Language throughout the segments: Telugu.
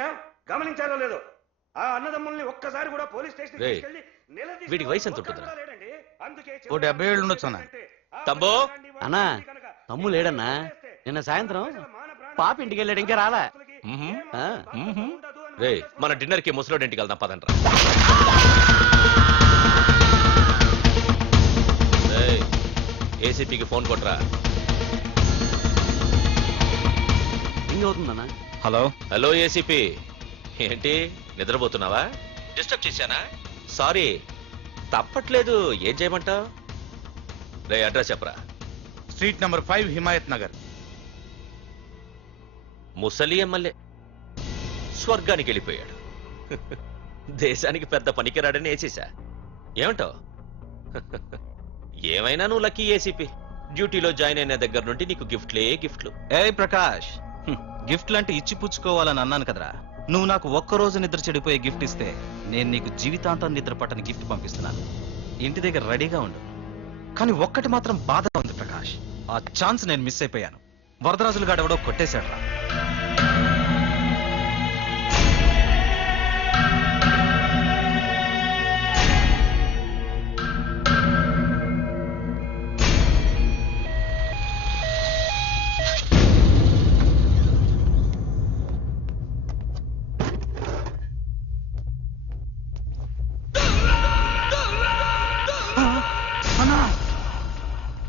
కృష్ణ గమనించారో లేదో ఆ అన్నదమ్ముల్ని ఒక్కసారి కూడా పోలీస్ స్టేషన్ తీసుకెళ్లి వీడికి వయసు ఎంత ఉంటుంది? ఓ 70 ఏళ్ళు ఉండొచ్చు అన్న. తమ్ముడు అన్నా తమ్ము లేడన్నా, నిన్న సాయంత్రం పాప ఇంటికి వెళ్ళాడు, ఇంకా రాలా. రే మన డిన్నర్ కి ముసలోడి ఇంటికి వెళ్దాం పదండ్రా. ఏసీపీకి ఫోన్ కొట్రా. రింగ్ అవుతుందన్నా. హలో హలో ఏసీపీ, ఏంటి నిద్రపోతున్నావా? డిస్టర్బ్ చేశానా? సారీ, తప్పట్లేదు. ఏం చేయమంటావు? రే అడ్రస్ చెప్పరా. Street number 5 Himayat Nagar. ముసలి ఎమ్మెల్యే స్వర్గానికి వెళ్ళిపోయాడు. దేశానికి పెద్ద పనికిరాడని వేసేసా. ఏమంటావు? ఏమైనా నువ్వు లక్కీ ఏసీపీ. డ్యూటీలో జాయిన్ అయిన దగ్గర నుండి నీకు గిఫ్ట్లే గిఫ్ట్లు. ఏ ప్రకాష్, గిఫ్ట్ లాంటి ఇచ్చి పుచ్చుకోవాలని అన్నాను కదరా. నువ్వు నాకు ఒక్కరోజు నిద్ర చెడిపోయే గిఫ్ట్ ఇస్తే నేను నీకు జీవితాంతం నిద్ర పట్టని గిఫ్ట్ పంపిస్తున్నాను. ఇంటి దగ్గర రెడీగా ఉండు. కానీ ఒక్కటి మాత్రం బాధగా ఉంది ప్రకాష్, ఆ ఛాన్స్ నేను మిస్ అయిపోయాను. వరదరాజులు గాడెవడో కొట్టేశాడు రా.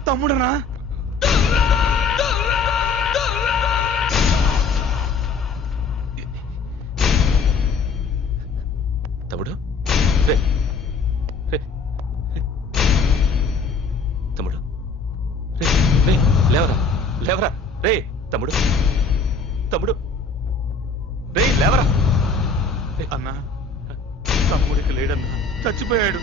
తమ్ముడనా? తమ్ముడు రే రే తమ్ముడు రే రే లేవరా లేవరా రే తమ్ముడు తమ్ముడు రే లేవరా. అన్నా తమ్ముడికి లేడన్నా, చచ్చిపోయాడు.